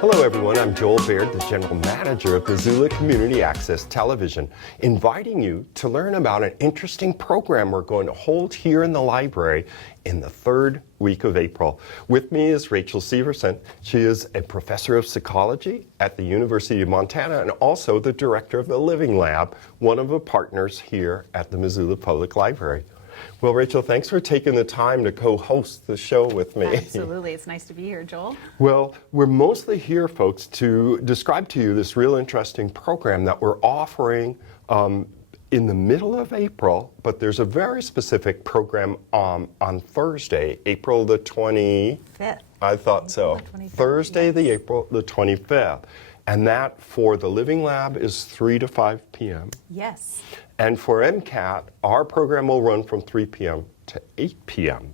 Hello everyone, I'm Joel Baird, the General Manager of Missoula Community Access Television, inviting you to learn about an interesting program we're going to hold here in the library in the third week of April. With me is Rachel Severson. She is a professor of psychology at the University of Montana and also the director of the Living Lab, one of the partners here at the Missoula Public Library. Well, Rachel, thanks for taking the time to co-host the show with me. Absolutely. It's nice to be here, Joel. Well, we're mostly here, folks, to describe to you this real interesting program that we're offering in the middle of April, but there's a very specific program on Thursday, April the 25th. I thought so. Thursday, yes. April the 25th. And that for the Living Lab is 3 to 5 p.m. Yes. And for MCAT, our program will run from 3 p.m. to 8 p.m.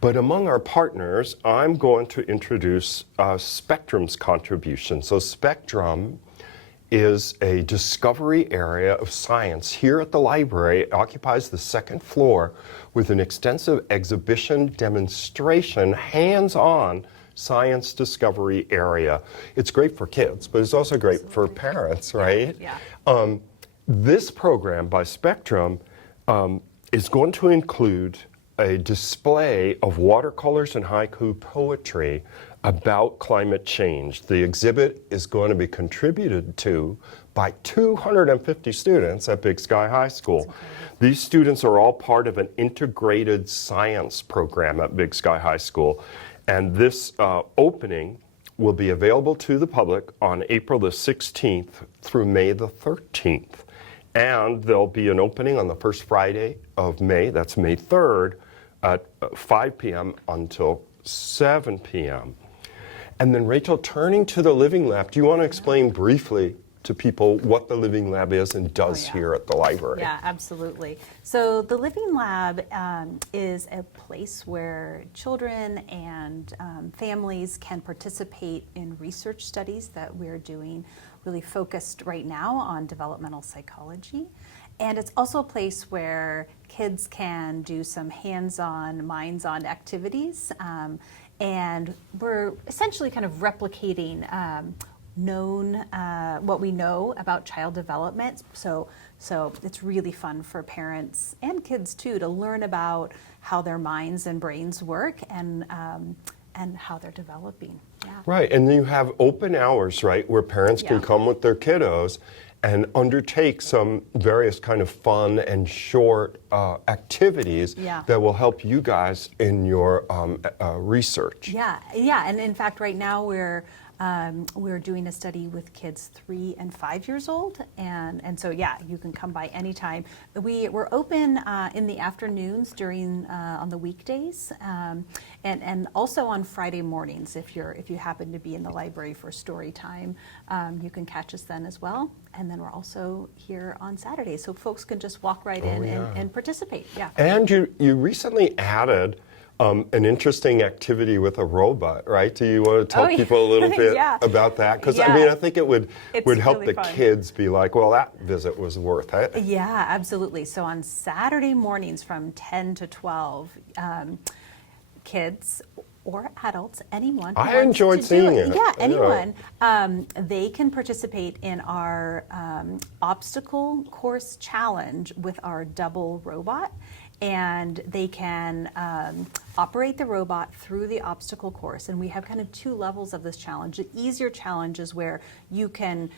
But among our partners, I'm going to introduce Spectrum's contribution. So Spectrum is a discovery area of science here at the library. It occupies the second floor with an extensive exhibition, demonstration, hands-on science discovery area. It's great for kids, but it's also great for parents, right? Yeah. This program by Spectrum is going to include a display of watercolors and haiku poetry about climate change. The exhibit is going to be contributed to by 250 students at Big Sky High School. These students are all part of an integrated science program at Big Sky High School. And this opening will be available to the public on April the 16th through May the 13th. And there'll be an opening on the first Friday of May, that's May 3rd, at 5 p.m. until 7 p.m. And then, Rachel, turning to the Living Lab, do you want to explain briefly to people what the Living Lab is and does here at the library? Yeah, absolutely. So the Living Lab is a place where children and families can participate in research studies that we're doing, really focused right now on developmental psychology. And it's also a place where kids can do some hands-on, minds-on activities. And we're essentially kind of replicating what we know about child development. So it's really fun for parents and kids too to learn about how their minds and brains work and how they're developing. Yeah. Right, and you have open hours, right, where parents can come with their kiddos and undertake some various kind of fun and short activities that will help you guys in your research. Yeah, and in fact right now we're doing a study with kids 3 and 5 years old, and so you can come by anytime. We're open in the afternoons during on the weekdays, and also on Friday mornings if you happen to be in the library for story time, you can catch us then as well. And then we're also here on Saturdays, so folks can just walk right in and participate. Yeah. And you recently added an interesting activity with a robot, right? Do you want to tell people a little bit about that? Because I mean, I think it would help really the kids be like, well, that visit was worth it. Yeah, absolutely. So on Saturday mornings from 10 to 12, kids or adults, anyone. I enjoyed seeing it. Yeah, anyone. They can participate in our obstacle course challenge with our double robot. And they can operate the robot through the obstacle course. And we have kind of 2 levels of this challenge. The easier challenge is where you can,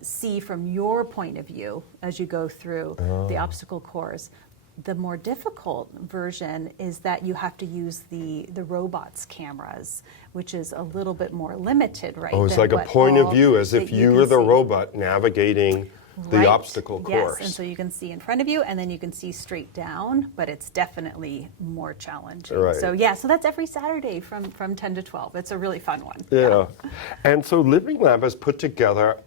see from your point of view as you go through the obstacle course. The more difficult version is that you have to use the robot's cameras, which is a little bit more limited, right? Oh, it's like a point of view, as if you were the robot navigating the obstacle course. Yes, and so you can see in front of you, and then you can see straight down, but it's definitely more challenging. Right. So so that's every Saturday from 10 to 12. It's a really fun one. Yeah. And so Living Lab has put together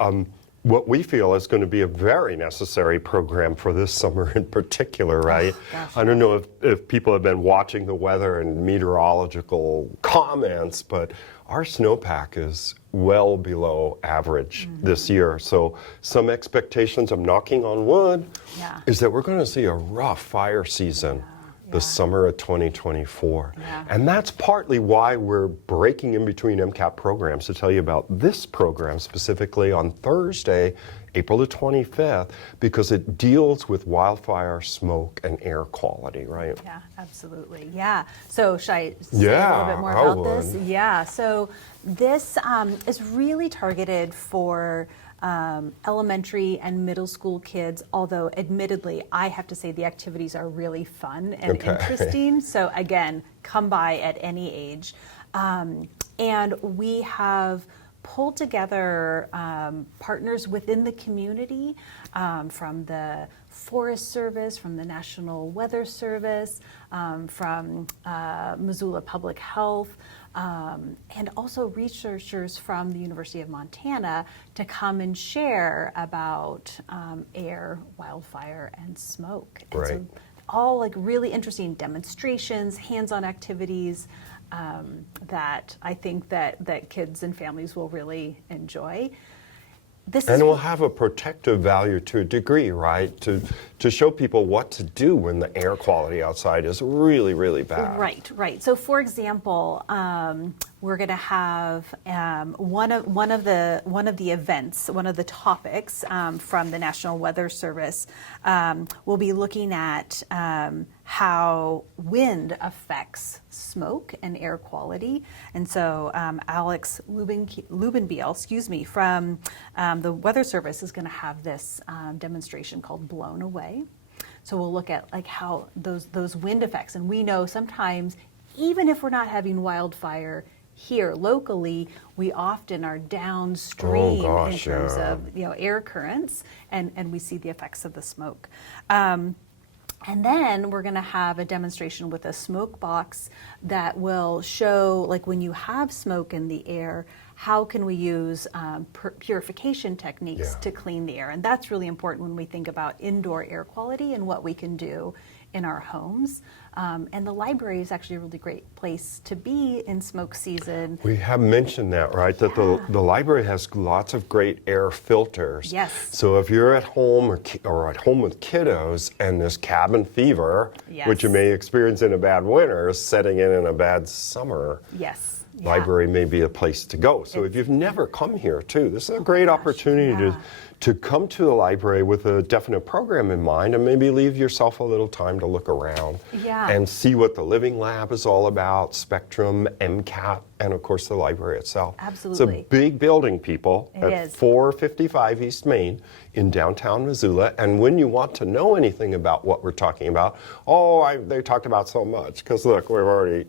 what we feel is going to be a very necessary program for this summer in particular, right? I don't know if people have been watching the weather and meteorological comments, but our snowpack is well below average this year. So some expectations, I'm knocking on wood, is that we're going to see a rough fire season the summer of 2024. Yeah. And that's partly why we're breaking in between MCAT programs to tell you about this program specifically on Thursday, April the 25th, because it deals with wildfire, smoke, and air quality, right? Yeah, absolutely. Yeah. So should I say a Yeah, little bit more I about would. this? Yeah. So this is really targeted for elementary and middle school kids, although admittedly, I have to say the activities are really fun and Okay. interesting. So again, come by at any age. And we have pulled together partners within the community from the Forest Service, from the National Weather Service, from Missoula Public Health, and also researchers from the University of Montana to come and share about air, wildfire, and smoke. And Right. so all like really interesting demonstrations, hands-on activities that I think that kids and families will really enjoy. This And is it will have a protective value to a degree, right? To show people what to do when the air quality outside is really, really bad. Right. So, for example, we're going to have one of the events, one of the topics from the National Weather Service. We'll be looking at how wind affects smoke and air quality, and so Alex Lubenbiel, from the Weather Service is going to have this demonstration called "Blown Away." So we'll look at like how those wind effects, and we know sometimes even if we're not having wildfire here locally, we often are downstream in terms of air currents, and we see the effects of the smoke. And then we're going to have a demonstration with a smoke box that will show, like when you have smoke in the air, how can we use purification techniques to clean the air? And that's really important when we think about indoor air quality and what we can do in our homes. And the library is actually a really great place to be in smoke season. We have mentioned that, right? That the library has lots of great air filters. Yes. So if you're at home or at home with kiddos and there's cabin fever, which you may experience in a bad winter, setting in a bad summer. Yes. Library may be a place to go. So if you've never come here too, this is a great opportunity to come to the library with a definite program in mind and maybe leave yourself a little time to look around and see what the Living Lab is all about, Spectrum, MCAT, and of course the library itself. Absolutely. It's a big building, people, It at is. 455 East Main in downtown Missoula. And when you want to know anything about what we're talking about, they talked about so much, because look, we've already,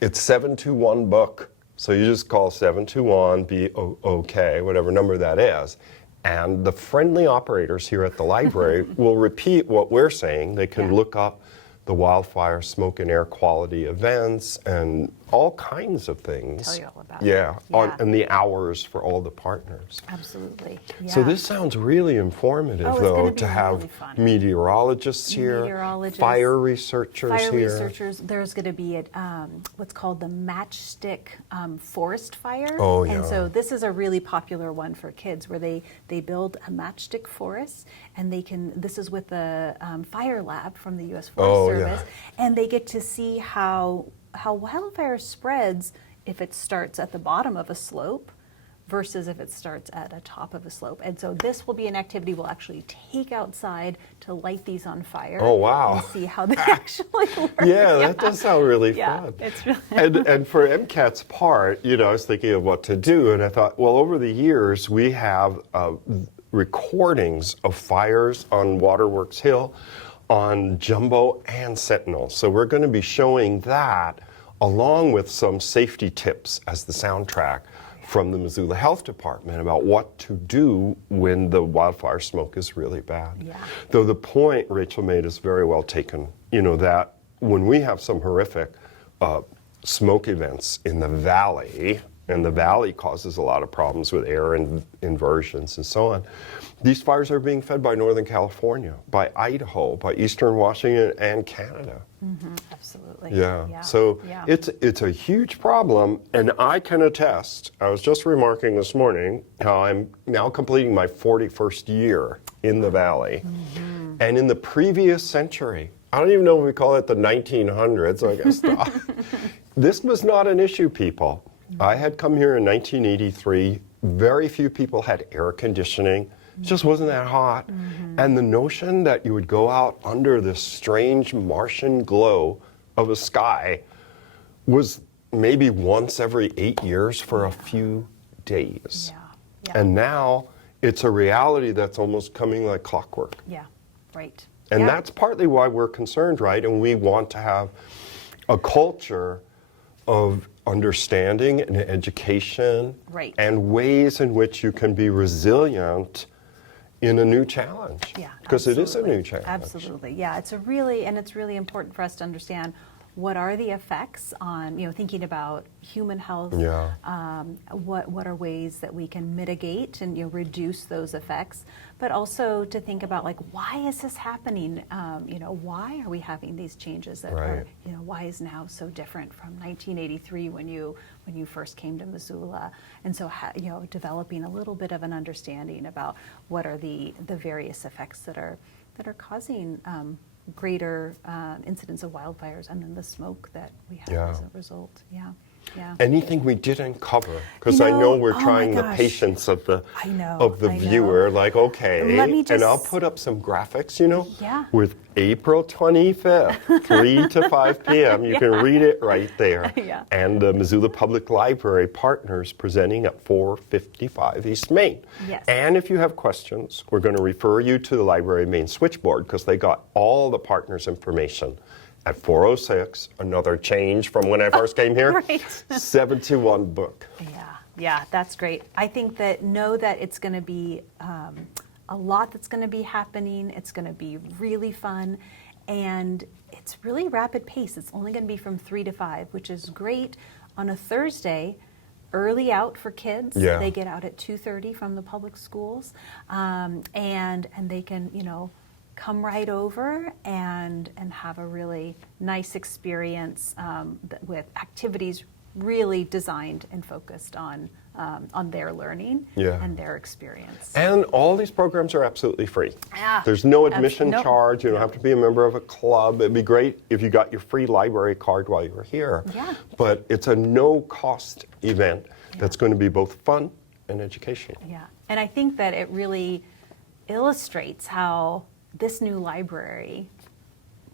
it's 721-BOOK. So you just call 721-BOOK, whatever number that is. And the friendly operators here at the library will repeat what we're saying. They can look up the wildfire, smoke, and air quality events and all kinds of things. Tell you all about it. And the hours for all the partners. Absolutely. Yeah. So this sounds really informative, it's though, gonna be to have really fun. meteorologists here, fire researchers here. There's going to be what's called the matchstick forest fire. Oh, yeah. And so this is a really popular one for kids, where they build a matchstick forest, and this is with the fire lab from the U.S. Forest Service, and they get to see how wildfire spreads if it starts at the bottom of a slope versus if it starts at the top of a slope. And so this will be an activity we'll actually take outside to light these on fire. Oh, wow. And see how they actually work. That does sound really fun. It's really and for MCAT's part, I was thinking of what to do, and I thought, well, over the years, we have recordings of fires on Waterworks Hill, on Jumbo and Sentinel. So we're going to be showing that along with some safety tips as the soundtrack from the Missoula Health Department about what to do when the wildfire smoke is really bad. Though the point Rachel made is very well taken, that when we have some horrific smoke events in the valley, and the valley causes a lot of problems with air inversions and so on, these fires are being fed by Northern California, by Idaho, by Eastern Washington, and Canada. absolutely. So it's a huge problem, and I can attest, I was just remarking this morning how I'm now completing my 41st year in the valley. And in the previous century, I don't even know if we call it the 1900s, so I guess stop. This was not an issue, people. I had come here in 1983. Very few people had air conditioning. It just wasn't that hot. And the notion that you would go out under this strange Martian glow of a sky was maybe once every 8 years for a few days. Yeah. And now it's a reality that's almost coming like clockwork. Yeah, right. And Yeah. that's partly why we're concerned, right? And we want to have a culture of understanding and education Right. and ways in which you can be resilient in a new challenge. Yeah, because it is a absolutely. new challenge. Absolutely, yeah. It's really important for us to understand what are the effects on, thinking about human health. Yeah. What are ways that we can mitigate and reduce those effects, but also to think about like, why is this happening? Why are we having these changes that are, Right. why is now so different from 1983 when you first came to Missoula? And so, developing a little bit of an understanding about what are the various effects that are causing greater incidence of wildfires, and then the smoke that we have Yeah. as a result. Yeah. Anything we didn't cover? Because I know we're oh my trying the gosh. patience of the I know, viewer. Like, okay, Let me and I'll just- put up some graphics, Yeah. with April 25th, 3 to 5 p.m. You can read it right there. Yeah. And the Missoula Public Library partners presenting at 455 East Main. Yes. And if you have questions, we're going to refer you to the library main switchboard because they got all the partners' information. At 406, another change from when I first came here, Right. 71 book. Yeah, that's great. I think that know that it's going to be a lot that's going to be happening. It's going to be really fun, and it's really rapid pace. It's only going to be from 3 to 5, which is great on a Thursday. Early out for kids. Yeah. They get out at 2:30 from the public schools, and they can come right over and have a really nice experience with activities really designed and focused on their learning Yeah. and their experience. And all these programs are absolutely free. Yeah. There's no admission Nope. charge. You don't have to be a member of a club. It'd be great if you got your free library card while you were here. Yeah. But it's a no-cost event that's going to be both fun and educational. Yeah, and I think that it really illustrates how this new library,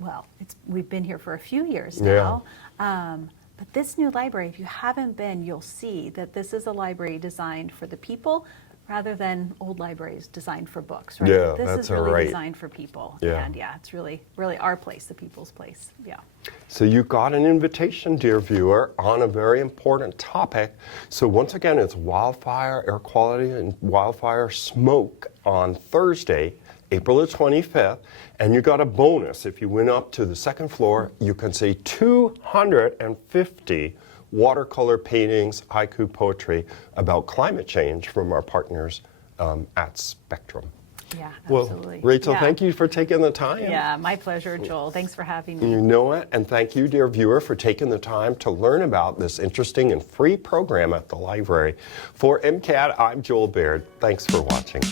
well, we've been here for a few years now, but this new library, if you haven't been, you'll see that this is a library designed for the people rather than old libraries designed for books, right? Yeah, this that's is really right. designed for people, Yeah. and it's really our place, the people's place, yeah. So you got an invitation, dear viewer, on a very important topic. So once again, it's wildfire air quality and wildfire smoke on Thursday, April the 25th. And you got a bonus. If you went up to the second floor, you can see 250 watercolor paintings, haiku poetry about climate change from our partners at Spectrum. Yeah, Well, absolutely. Rachel, Yeah. thank you for taking the time. Yeah, my pleasure, Joel. Thanks for having me. You know it, and thank you, dear viewer, for taking the time to learn about this interesting and free program at the library. For MCAT, I'm Joel Baird. Thanks for watching.